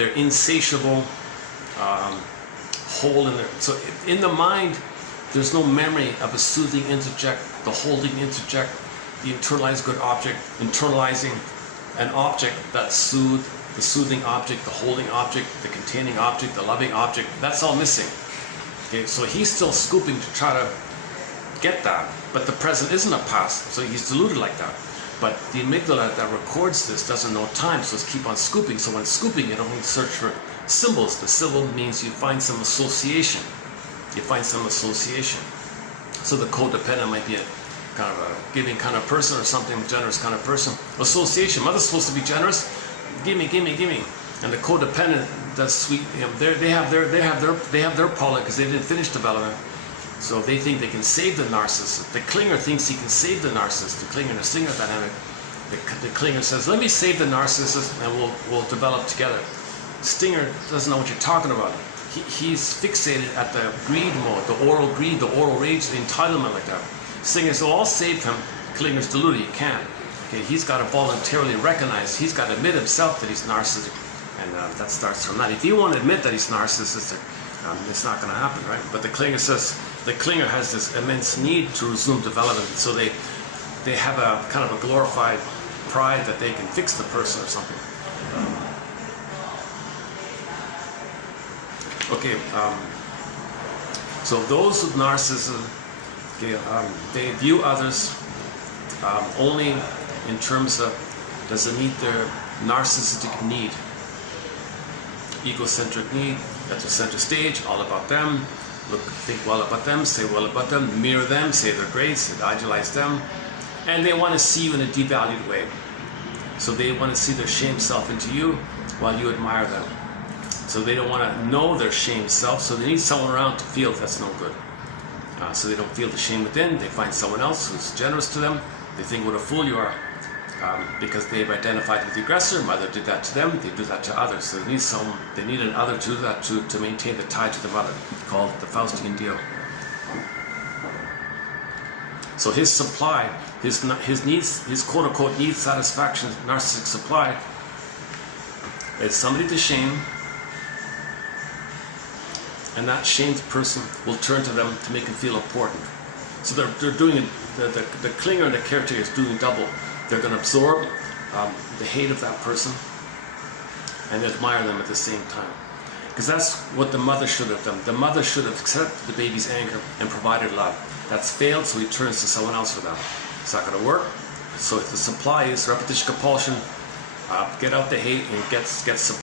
their insatiable hole in there. So in the mind, there's no memory of a soothing interject, the holding interject, the internalized good object, internalizing an object that soothed, the soothing object, the holding object, the containing object, the loving object. That's all missing. Okay, so he's still scooping to try to get that, but the present isn't a past, so he's deluded like that. But the amygdala that records this doesn't know time, so it's keep on scooping. So when scooping, it only search for symbols. The symbol means you find some association. You find some association. So the codependent might be a kind of a giving kind of person, or something generous kind of person. Association. Mother's supposed to be generous. Give me, give me, give me. And the codependent, that's sweet. You know, they have their problem because they didn't finish development. So they think they can save the narcissist. The clinger thinks he can save the narcissist. The clinger and the stinger dynamic. The clinger says, "Let me save the narcissist, and we'll develop together." Stinger doesn't know what you're talking about. He's fixated at the greed mode, the oral greed, the oral rage, the entitlement like that. Stinger says, "Oh, I'll save him." Clinger's deluded. He can't. Okay, he's got to voluntarily recognize. He's got to admit himself that he's narcissistic, and that starts from that. If you want to admit that he's narcissistic, it's not going to happen, right? But the clinger says, the clinger has this immense need to resume development, so they have a kind of a glorified pride that they can fix the person or something. Okay, so those with narcissism, okay, they view others only in terms of, does it meet their narcissistic need? Egocentric need, that's the center stage, all about them. Look, think well about them, say well about them, mirror them, say they're great, say idealize them. And they want to see you in a devalued way. So they want to see their shame self into you while you admire them. So they don't want to know their shame self, so they need someone around to feel that's no good. So they don't feel the shame within, they find someone else who's generous to them. They think what a fool you are. Because they've identified with the aggressor, mother did that to them, they do that to others. So they need an other to do that to maintain the tie to the mother, called the Faustian deal. So his supply, his needs, his quote-unquote need satisfaction, narcissistic supply, is somebody to shame, and that shamed person will turn to them to make them feel important. So they're doing it, the clinger and the caretaker is doing double. They're going to absorb the hate of that person and admire them at the same time. Because that's what the mother should have done. The mother should have accepted the baby's anger and provided love. That's failed, so he turns to someone else for that. It's not going to work. So if the supply is repetition compulsion, get out the hate and get supply.